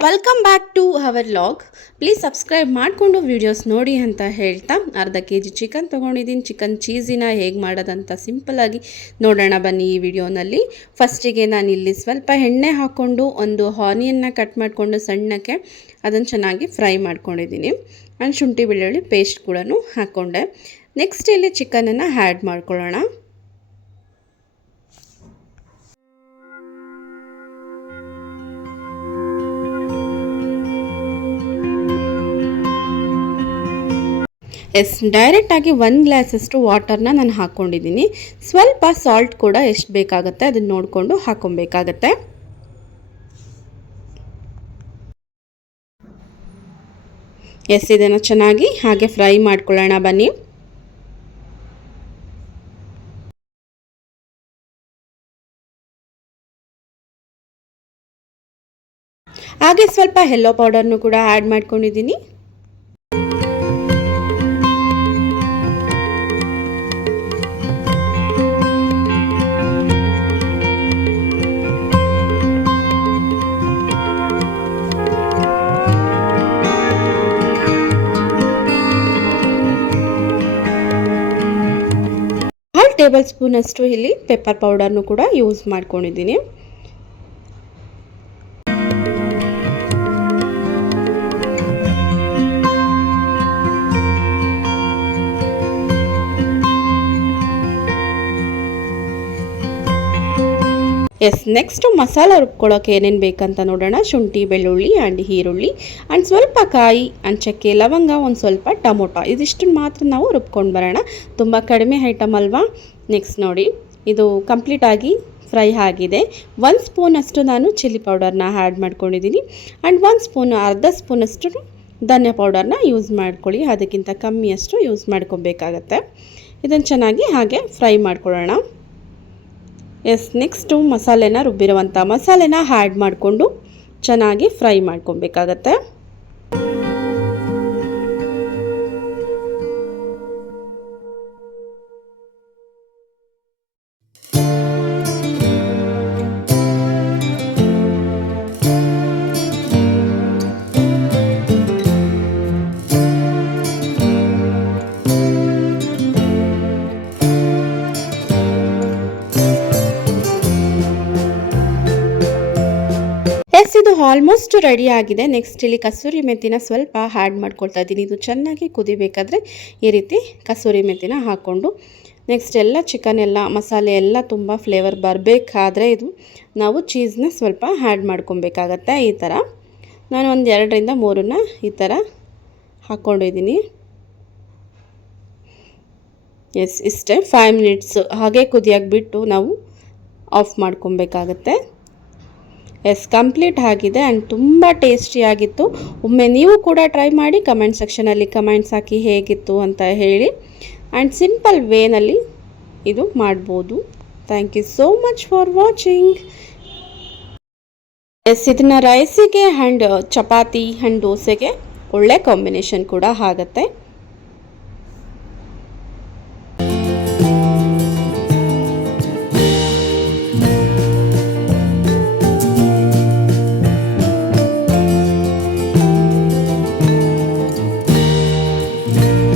Welcome back to our vlog. Please subscribe ಮಾಡಿಕೊಂಡು videos ನೋಡಿ ಅಂತ ಹೇಳ್ತಾ ಅರ್ಧ kg ಚಿಕನ್ ತೊಗೊಂಡಿದ್ದೀನಿ. ಚಿಕನ್ ಚೀಸಿನ ಹೇಗೆ ಮಾಡೋದಂತ ಸಿಂಪಲ್ಲಾಗಿ ನೋಡೋಣ ಬನ್ನಿ ಈ ವಿಡಿಯೋನಲ್ಲಿ. ಫಸ್ಟಿಗೆ ನಾನು ಇಲ್ಲಿ ಸ್ವಲ್ಪ ಎಣ್ಣೆ ಹಾಕ್ಕೊಂಡು ಒಂದು ಆನಿಯನ್ನ ಕಟ್ ಮಾಡಿಕೊಂಡು ಸಣ್ಣಕ್ಕೆ ಅದನ್ನು ಚೆನ್ನಾಗಿ ಫ್ರೈ ಮಾಡ್ಕೊಂಡಿದ್ದೀನಿ. ಆ್ಯಂಡ್ ಶುಂಠಿ ಬೆಳ್ಳುಳ್ಳಿ ಪೇಸ್ಟ್ ಕೂಡ ಹಾಕ್ಕೊಂಡೆ. ನೆಕ್ಸ್ಟ್ ಇಲ್ಲಿ ಚಿಕನನ್ನು ಆ್ಯಡ್ ಮಾಡ್ಕೊಳ್ಳೋಣ. ಡೈರೆಕ್ಟಾಗಿ 1 ಗ್ಲಾಸಷ್ಟು ವಾಟರ್ನ ನಾನು ಹಾಕ್ಕೊಂಡಿದ್ದೀನಿ. ಸ್ವಲ್ಪ ಸಾಲ್ಟ್ ಕೂಡ ಎಷ್ಟು ಬೇಕಾಗುತ್ತೆ ಅದನ್ನು ನೋಡಿಕೊಂಡು ಹಾಕ್ಕೊಬೇಕಾಗತ್ತೆ. ಇದನ್ನು ಚೆನ್ನಾಗಿ ಹಾಗೆ ಫ್ರೈ ಮಾಡ್ಕೊಳ್ಳೋಣ ಬನ್ನಿ. ಹಾಗೆ ಸ್ವಲ್ಪ ಯೆಲ್ಲೋ ಪೌಡರ್ನು ಕೂಡ ಆ್ಯಡ್ ಮಾಡ್ಕೊಂಡಿದ್ದೀನಿ. ಟೇಬಲ್ ಸ್ಪೂನ್ ಅಷ್ಟು ಇಲ್ಲಿ ಪೆಪ್ಪರ್ ಪೌಡರ್ನು ಕೂಡ ಯೂಸ್ ಮಾಡ್ಕೊಂಡಿದ್ದೀನಿ. ನೆಕ್ಸ್ಟ್ ಮಸಾಲ ರುಬ್ಕೊಳ್ಳೋಕೆ ಏನೇನು ಬೇಕಂತ ನೋಡೋಣ. ಶುಂಠಿ ಬೆಳ್ಳುಳ್ಳಿ ಆ್ಯಂಡ್ ಈರುಳ್ಳಿ ಆ್ಯಂಡ್ ಸ್ವಲ್ಪ ಕಾಯಿ ಆ್ಯಂಡ್ ಚಕ್ಕೆ ಲವಂಗ, ಒಂದು ಸ್ವಲ್ಪ ಟೊಮೊಟೊ, ಇದಿಷ್ಟನ್ನು ಮಾತ್ರ ನಾವು ರುಬ್ಕೊಂಡು ಬರೋಣ. ತುಂಬ ಕಡಿಮೆ ಐಟಮ್ ಅಲ್ವಾ. ನೆಕ್ಸ್ಟ್ ನೋಡಿ, ಇದು ಕಂಪ್ಲೀಟಾಗಿ ಫ್ರೈ ಆಗಿದೆ. 1 ಸ್ಪೂನಷ್ಟು ನಾನು ಚಿಲ್ಲಿ ಪೌಡರ್ನ ಆ್ಯಡ್ ಮಾಡ್ಕೊಂಡಿದ್ದೀನಿ. ಆ್ಯಂಡ್ 1 ಸ್ಪೂನ್, ಅರ್ಧ ಸ್ಪೂನಷ್ಟು ಧನಿಯಾ ಪೌಡರ್ನ ಯೂಸ್ ಮಾಡ್ಕೊಳ್ಳಿ. ಅದಕ್ಕಿಂತ ಕಮ್ಮಿಯಷ್ಟು ಯೂಸ್ ಮಾಡ್ಕೊಬೇಕಾಗತ್ತೆ. ಇದನ್ನು ಚೆನ್ನಾಗಿ ಹಾಗೆ ಫ್ರೈ ಮಾಡ್ಕೊಳ್ಳೋಣ. ನೆಕ್ಸ್ಟು ಮಸಾಲೆನ ರುಬ್ಬಿರುವಂಥ ಮಸಾಲೆನ ಆ್ಯಡ್ ಮಾಡಿಕೊಂಡು ಚೆನ್ನಾಗಿ ಫ್ರೈ ಮಾಡ್ಕೊಬೇಕಾಗತ್ತೆ. ಇದು ಆಲ್ಮೋಸ್ಟ್ ರೆಡಿ ಆಗಿದೆ. ನೆಕ್ಸ್ಟ್ ಇಲ್ಲಿ ಕಸೂರಿ ಮೆಥಿನ ಸ್ವಲ್ಪ ಆ್ಯಡ್ ಮಾಡ್ಕೊಳ್ತಾ ಇದ್ದೀನಿ. ಇದು ಚೆನ್ನಾಗಿ ಕುದಿಬೇಕಾದ್ರೆ ಈ ರೀತಿ ಕಸೂರಿ ಮೆಥಿನ ಹಾಕ್ಕೊಂಡು ನೆಕ್ಸ್ಟ್ ಎಲ್ಲ ಚಿಕನ್ ಎಲ್ಲ ಮಸಾಲೆ ಎಲ್ಲ ತುಂಬ ಫ್ಲೇವರ್ ಬರಬೇಕಾದ್ರೆ ಇದು ನಾವು ಚೀಸ್ನ ಸ್ವಲ್ಪ ಆ್ಯಡ್ ಮಾಡ್ಕೊಬೇಕಾಗತ್ತೆ. ಈ ಥರ ನಾನು ಒಂದು 2ರಿಂದ 3 ಈ ಥರ ಹಾಕ್ಕೊಂಡಿದ್ದೀನಿ. ಇಷ್ಟೇ. 5 ಮಿನಿಟ್ಸ್ ಹಾಗೆ ಕುದಿಯಾಗಿ ಬಿಟ್ಟು ನಾವು ಆಫ್ ಮಾಡ್ಕೊಬೇಕಾಗತ್ತೆ. ಕಂಪ್ಲೀಟ್ ಆಗಿದೆ ಆ್ಯಂಡ್ ತುಂಬ ಟೇಸ್ಟಿಯಾಗಿತ್ತು. ಒಮ್ಮೆ ನೀವು ಕೂಡ ಟ್ರೈ ಮಾಡಿ ಕಮೆಂಟ್ ಸೆಕ್ಷನಲ್ಲಿ ಕಮೆಂಟ್ಸ್ ಹಾಕಿ ಹೇಗಿತ್ತು ಅಂತ ಹೇಳಿ. ಆ್ಯಂಡ್ ಸಿಂಪಲ್ ವೇನಲ್ಲಿ ಇದು ಮಾಡ್ಬೋದು. Thank you so much for watching. ಇದನ್ನು ರೈಸಿಗೆ ಆ್ಯಂಡ್ ಚಪಾತಿ ಆ್ಯಂಡ್ ದೋಸೆಗೆ ಒಳ್ಳೆ ಕಾಂಬಿನೇಷನ್ ಕೂಡ ಆಗುತ್ತೆ.